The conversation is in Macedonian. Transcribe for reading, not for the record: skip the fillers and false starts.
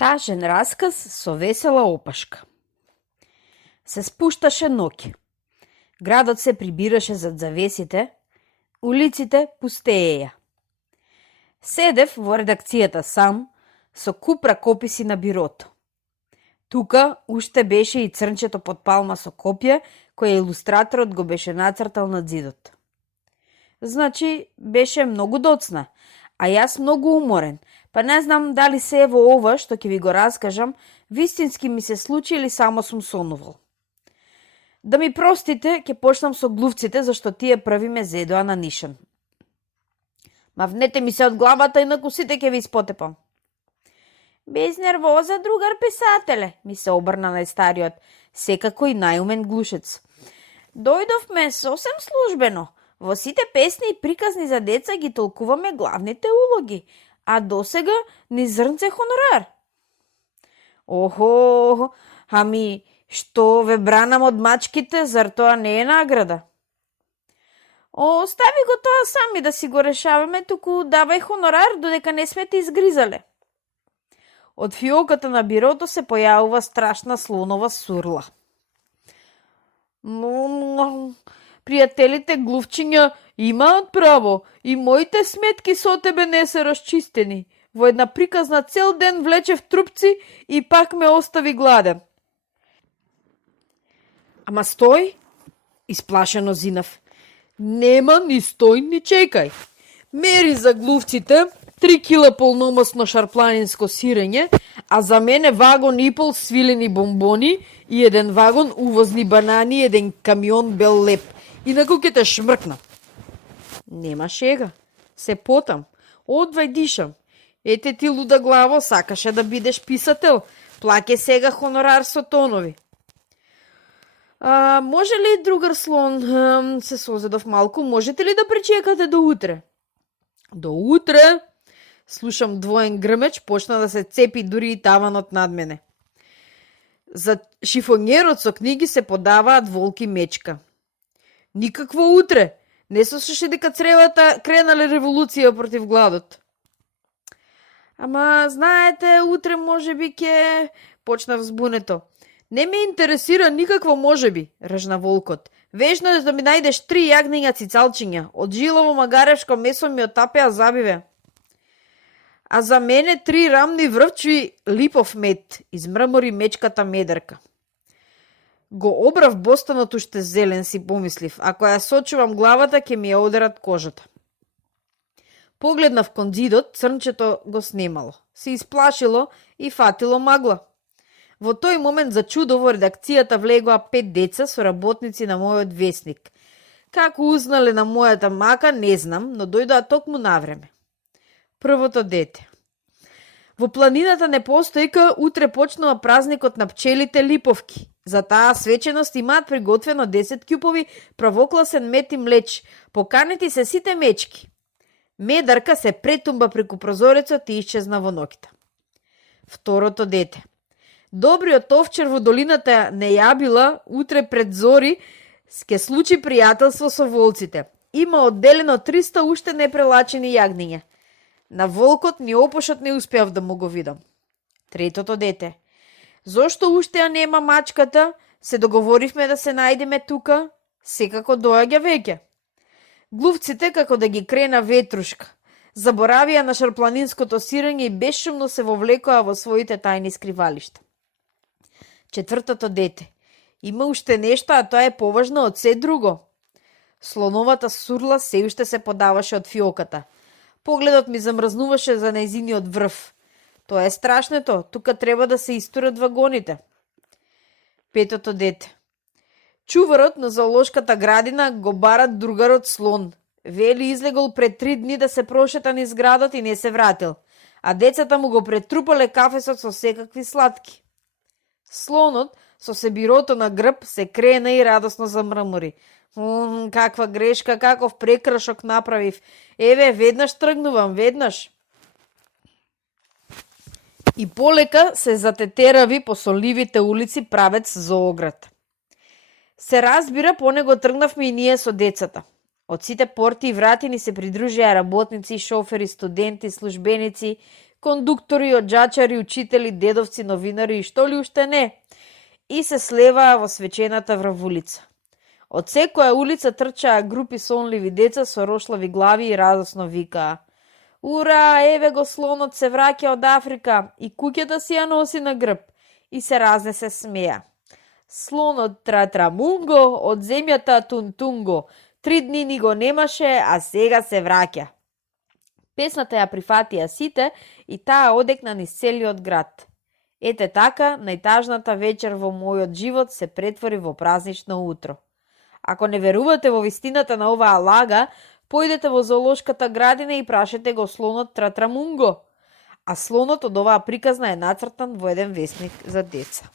Тажен расказ со весела опашка. Се спушташе ноќ. Градот се прибираше зад завесите, улиците пустееја. Седев во редакцијата сам, со куп ракописи на бирото. Тука уште беше и црнчето под палма со копје, која илустраторот го беше нацртал на зидот. Значи, беше многу доцна, а јас многу уморен, па не знам дали се во ова што ќе ви го раскажам, вистински ми се случи или само сум сонувал. Да ми простите, ќе почнам со глувците, зашто тие први ме зедоа на нишан. Мавнете ми се од главата, инаку сите ќе ви испотепам. Без нервоза, другар писателе, ми се обрна најстариот, секако и најумен глушец. Дојдовме сосем службено. Во сите песни и приказни за деца ги толкуваме главните улоги, а досега ни зрнце хонорар. Охо, ами што ве бранам од мачките, зар тоа не е награда? Остави го тоа сами да си го решаваме, туку давај хонорар додека не сме те изгризале. Од фиоката на бирото се појавува страшна слонова сурла. Пријателите глувчиња имаат право и моите сметки со тебе не се расчистени. Во една приказна цел ден влечев трупци и пак ме остави гладен. Ама стој, исплашено зинав. Нема ни стој ни чекај. Мери за глувците 3 кила полномасно шарпланинско сирење, а за мене вагон и пол свилени бомбони и еден вагон увозни банани и еден камион бел леп. Инаку ќе те шмркна. Нема шега. Се потам. Одвај дишам. Ете ти луда главо, сакаше да бидеш писател. Плаке сега хонорар со тонови. Може ли, другар слон, се созедов малку, можете ли да пречекате до утре? До утре? Слушам двоен грмеч, почна да се цепи дури и таванот над мене. За шифонерот со книги се подаваат волки мечка. Никакво утре. Не слушаше дека цревата кренале револуција против гладот. Ама, знаете, утре може би ќе... Почна взбунето. Не ме интересира никакво можеби, ржна волкот. Вежно е да ми најдеш 3 јагниња цицалчиња. Од жилово магарешко месо ми отапеа забиве. А за мене 3 рамни врвчи липов мед, измрмори мечката медерка. Го обрав бостанот уште зелен, си помислив. Ако ја сочувам главата, ќе ми ја одерат кожата. Погледнав кон зидот, црнчето го снемало. Се исплашило и фатило магла. Во тој момент за чудо во редакцијата влегоа 5 деца со работници на мојот весник. Како узнале на мојата мака, не знам, но дојдоа токму навреме. Првото дете. Во планината не постојка, утре почнува празникот на пчелите Липовки. За таа свеченост имаат приготвено 10 кјупови правокласен мед и млеч. Поканети се сите мечки. Медарка се претумба преку прозорецот и исчезна во ноќта. Второто дете. Добриот овчар во долината Нејабила утре пред зори ќе случи пријателство со волците. Има одделено 300 уште непрелачени јагниња. На волкот ни опошот не успеав да му го видам. Третото дете. Зошто уште ја нема мачката? Се договоривме да се најдеме тука. Секако доаѓа веќе. Глувците како да ги крена ветрушка. Заборавија на шарпланинското сирење и бесшумно се вовлекоа во своите тајни скривалишта. Четвртото дете. Има уште нешто, а тоа е поважно од се друго. Слоновата сурла се уште се подаваше од фиоката. Погледот ми замрзнуваше за нејзиниот врв. Тоа е страшното, тука треба да се истурат вагоните. Петото дете. Чуварот на зоолошката градина го барат другарот слон. Вели излегол пред 3 дни да се прошета низ градот и не се вратил, а децата му го претрупале кафесот со секакви сладки. Слонот, со себирото на грб, се крена и радосно замрмори. Каква грешка, каков прекршок направив. Еве, веднаш тргнувам, веднаш. И полека се затетерави по соливите улици правец Зооград. Се разбира, по него тргнавме и ние со децата. Од сите порти и врати ни се придружија работници, шофери, студенти, службеници, кондуктори, оджачари, учители, дедовци, новинари и што ли уште не. И се слеваа во свечената врвулица. Од секоја улица трчаа групи сонливи деца со рошлави глави и радосно викаа: "Ура, еве го слонот се враќа од Африка и куќата си ја носи на грб." И се разнесе смеа. Слонот Тратрамунго од земјата Тунтунго 3 дни ни го немаше, а сега се враќа. Песната ја прифатија сите и таа одекна низ целиот град. Ете така, најтажната вечер во мојот живот се претвори во празнично утро. Ако не верувате во вистината на оваа лага, појдете во зоолошката градина и прашете го слонот Тратрамунго. А слонот од оваа приказна е нацртан во еден весник за деца.